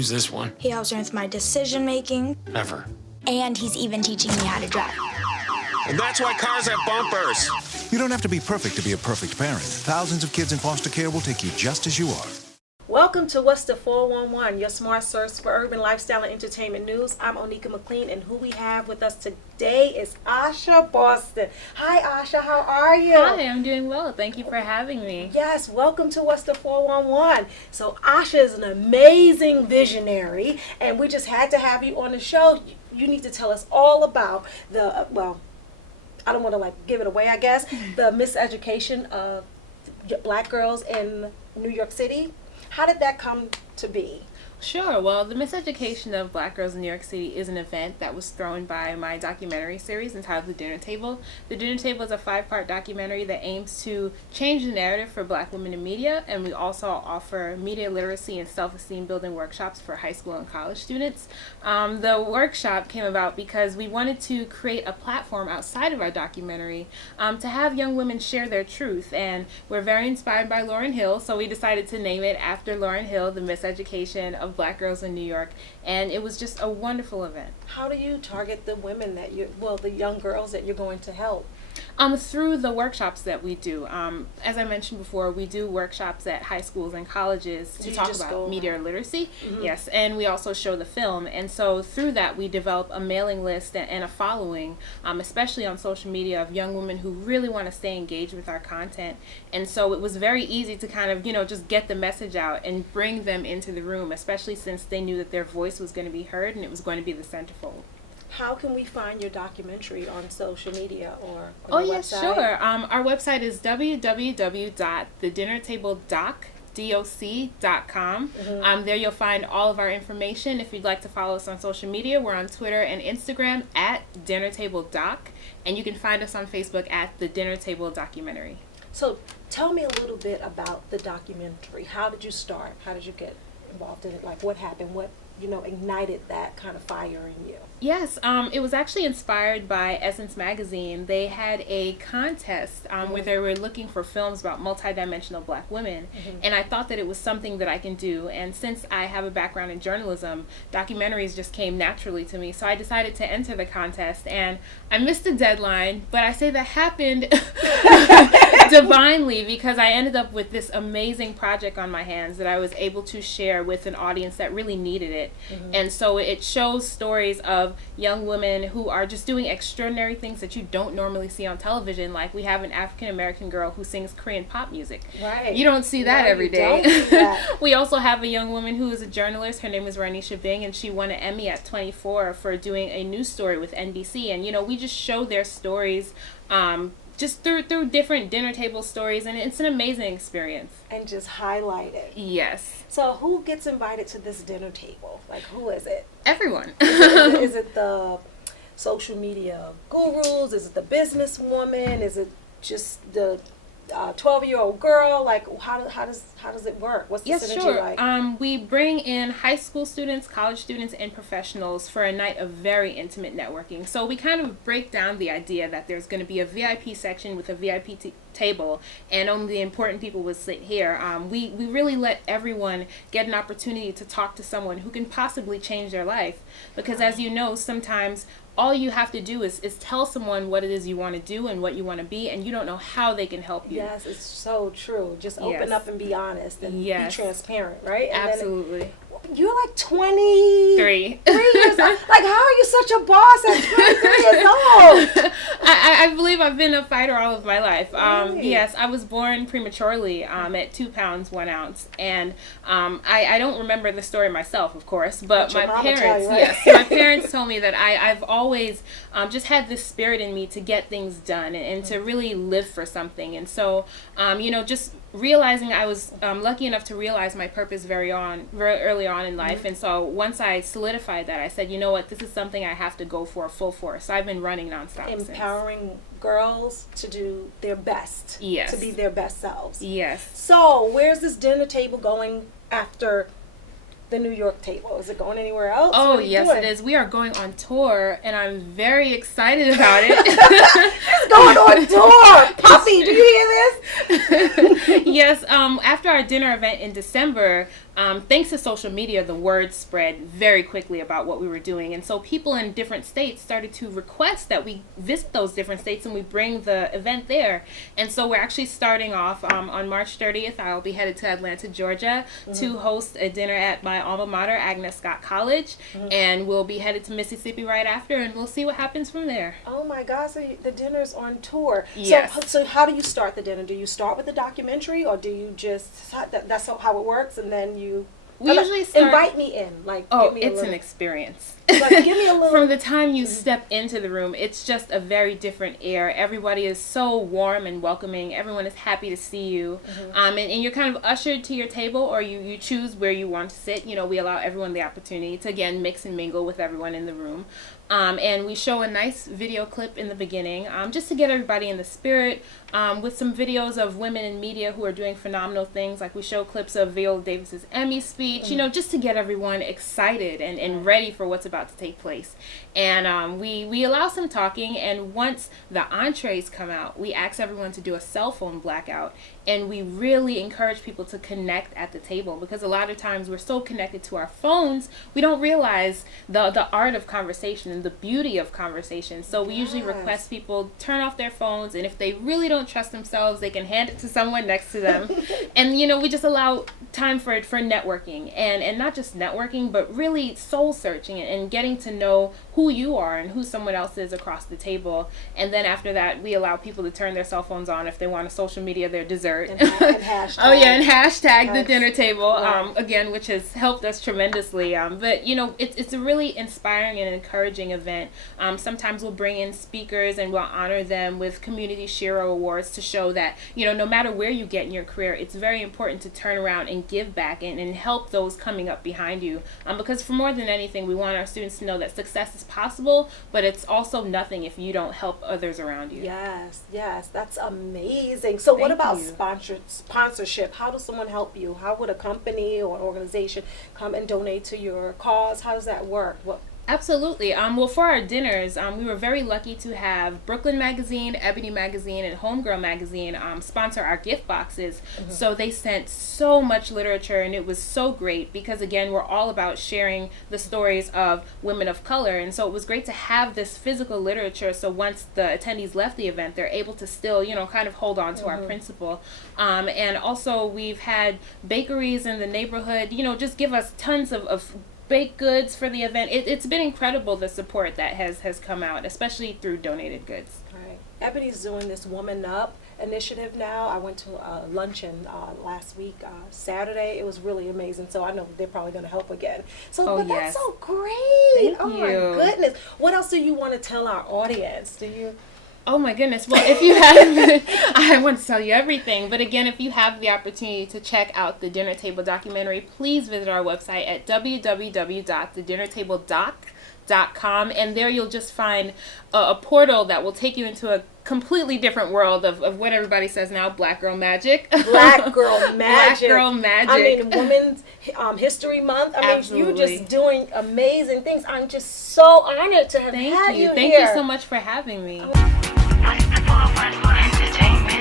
use this one. He helps me with my decision making. Ever. And he's even teaching me how to drive. And that's why cars have bumpers. You don't have to be perfect to be a perfect parent. Thousands of kids in foster care will take you just as you are. Welcome to What's the 411, your smart source for urban lifestyle and entertainment news. I'm Onika McLean, and who we have with us today is Asha Boston. Hi, Asha. How are you? Hi, I'm doing well. Thank you for having me. Yes, welcome to What's the 411. So Asha is an amazing visionary, and we just had to have you on the show. You need to tell us all about the, I don't want to give it away, I guess, the miseducation of black girls in New York City. How did that come to be? Sure. Well, the miseducation of black girls in New York City is an event that was thrown by my documentary series entitled The Dinner Table. The Dinner Table is a 5-part documentary that aims to change the narrative for black women in media, and we also offer media literacy and self-esteem building workshops for high school and college students. The workshop came about because we wanted to create a platform outside of our documentary to have young women share their truth, and we're very inspired by Lauryn Hill, so we decided to name it after Lauryn Hill, the miseducation of black girls in New York, and it was just a wonderful event. How do you target the women that the young girls that you're going to help? Through the workshops that we do. As I mentioned before, we do workshops at high schools and colleges to talk about media literacy. Mm-hmm. Yes, and we also show the film. And so through that, we develop a mailing list and a following, especially on social media, of young women who really want to stay engaged with our content. And so it was very easy to kind of, just get the message out and bring them into the room, especially since they knew that their voice was going to be heard and it was going to be the centerfold. How can we find your documentary on social media or on your website? Sure. Our website is www.thedinnertabledoc.com. Mm-hmm. There you'll find all of our information. If you'd like to follow us on social media, we're on Twitter and Instagram at DinnerTableDoc, and you can find us on Facebook at The Dinner Table Documentary. So tell me a little bit about the documentary. How did you start? How did you get involved in it? Like, what happened? What ignited that kind of fire in you? Yes, it was actually inspired by Essence Magazine. They had a contest where they were looking for films about multidimensional black women, and I thought that it was something that I can do. And since I have a background in journalism, documentaries just came naturally to me. So I decided to enter the contest, and I missed the deadline, but I say that happened divinely because I ended up with this amazing project on my hands that I was able to share with an audience that really needed it. And so it shows stories of young women who are just doing extraordinary things that you don't normally see on television. Like, we have an African American girl who sings Korean pop music. Right. You don't see that every day. Don't see that. We also have a young woman who is a journalist. Her name is Ranisha Bing, and she won an Emmy at 24 for doing a news story with NBC. And we just show their stories just through different dinner table stories, and it's an amazing experience. And just highlight it. Yes. So who gets invited to this dinner table? Like, who is it? Everyone. Is it the social media gurus? Is it the businesswoman? Is it just the 12-year-old girl? Like, how does it work? What's the synergy like? We bring in high school students, college students, and professionals for a night of very intimate networking. So we kind of break down the idea that there's going to be a VIP section with a VIP table, and only the important people will sit here. We really let everyone get an opportunity to talk to someone who can possibly change their life, because as you know, sometimes all you have to do is tell someone what it is you want to do and what you want to be, and you don't know how they can help you. Yes, it's so true. Just open up and be honest and be transparent, right? And absolutely. You're like 23 3 years old. Like, how are you such a boss at 23 years old? I believe I've been a fighter all of my life. Really? Yes, I was born prematurely at 2 pounds 1 ounce, and I don't remember the story myself, of course, but my parents, my parents told me that I've always just had this spirit in me to get things done and to really live for something. And so, just realizing I was lucky enough to realize my purpose very early on in life. And so once I solidified that, I said, you know what, this is something I have to go for full force. So I've been running nonstop Empowering girls to do their best. Yes. To be their best selves. Yes. So where's this dinner table going after the New York table? Is it going anywhere else? Oh, yes, it is. We are going on tour, and I'm very excited about it. It's going on tour. Puffy, do you hear this? Yes, after our dinner event in December, thanks to social media, the word spread very quickly about what we were doing. And so people in different states started to request that we visit those different states and we bring the event there. And so we're actually starting off on March 30th. I'll be headed to Atlanta, Georgia to host a dinner at my alma mater, Agnes Scott College. And we'll be headed to Mississippi right after, and we'll see what happens from there. Oh my God, so the dinner's on tour. Yes. So how do you start the dinner? Do you start with the documentary, or do you just, that's how it works, and then you... We usually start... Invite me in. Like, Oh, give me a it's little... an experience. Like, give me a little... From the time you step into the room, it's just a very different air. Everybody is so warm and welcoming. Everyone is happy to see you. And you're kind of ushered to your table, or you choose where you want to sit. You know, we allow everyone the opportunity to, again, mix and mingle with everyone in the room. And we show a nice video clip in the beginning, just to get everybody in the spirit, with some videos of women in media who are doing phenomenal things. Like we show clips of Viola Davis's Emmy speech, you know, just to get everyone excited and ready for what's about to take place. And we allow some talking, and once the entrees come out, we ask everyone to do a cell phone blackout. And we really encourage people to connect at the table, because a lot of times we're so connected to our phones, we don't realize the art of conversation and the beauty of conversation. So we usually request people turn off their phones, and if they really don't trust themselves, they can hand it to someone next to them. And, you know, we just allow time for networking, and not just networking, but really soul searching and getting to know who you are and who someone else is across the table. And then after that, we allow people to turn their cell phones on if they want to social media their dessert. And hashtag. Oh yeah, and hashtag the Yes. dinner table, Right. again, which has helped us tremendously. But you know, it's a really inspiring and encouraging event. Sometimes we'll bring in speakers and we'll honor them with community Shiro awards to show that, you know, no matter where you get in your career, it's very important to turn around and give back and help those coming up behind you. Because for more than anything, we want our students to know that success is possible, but it's also nothing if you don't help others around you. Yes, that's amazing. So what Thank about you. sponsorship? How does someone help you? How would a company or an organization come and donate to your cause? How does that work? What? Absolutely. Well, for our dinners, we were very lucky to have Brooklyn Magazine, Ebony Magazine, and Homegirl Magazine sponsor our gift boxes. So they sent so much literature, and it was so great because, again, we're all about sharing the stories of women of color. And so it was great to have this physical literature. So once the attendees left the event, they're able to still, you know, kind of hold on to our principle. And also we've had bakeries in the neighborhood, you know, just give us tons of baked goods for the event. It's been incredible, the support that has come out, especially through donated goods. Right. Ebony's doing this Woman Up initiative now. I went to a luncheon last week, Saturday. It was really amazing. So I know they're probably going to help again. So, Oh, but yes. that's so great. Thank Oh you. my goodness. What else do you want to tell our audience? Do you? Oh my goodness. Well, if you have, I want to tell you everything. But again, if you have the opportunity to check out the Dinner Table documentary, please visit our website at www.thedinnertabledoc.com. And there you'll just find a portal that will take you into a completely different world of what everybody says now, Black Girl Magic. Black Girl Magic. Black Girl Magic. I mean, Women's History Month. I mean, Absolutely. you're just doing amazing things. I'm just so honored to have Thank had you. you Thank here. you so much for having me.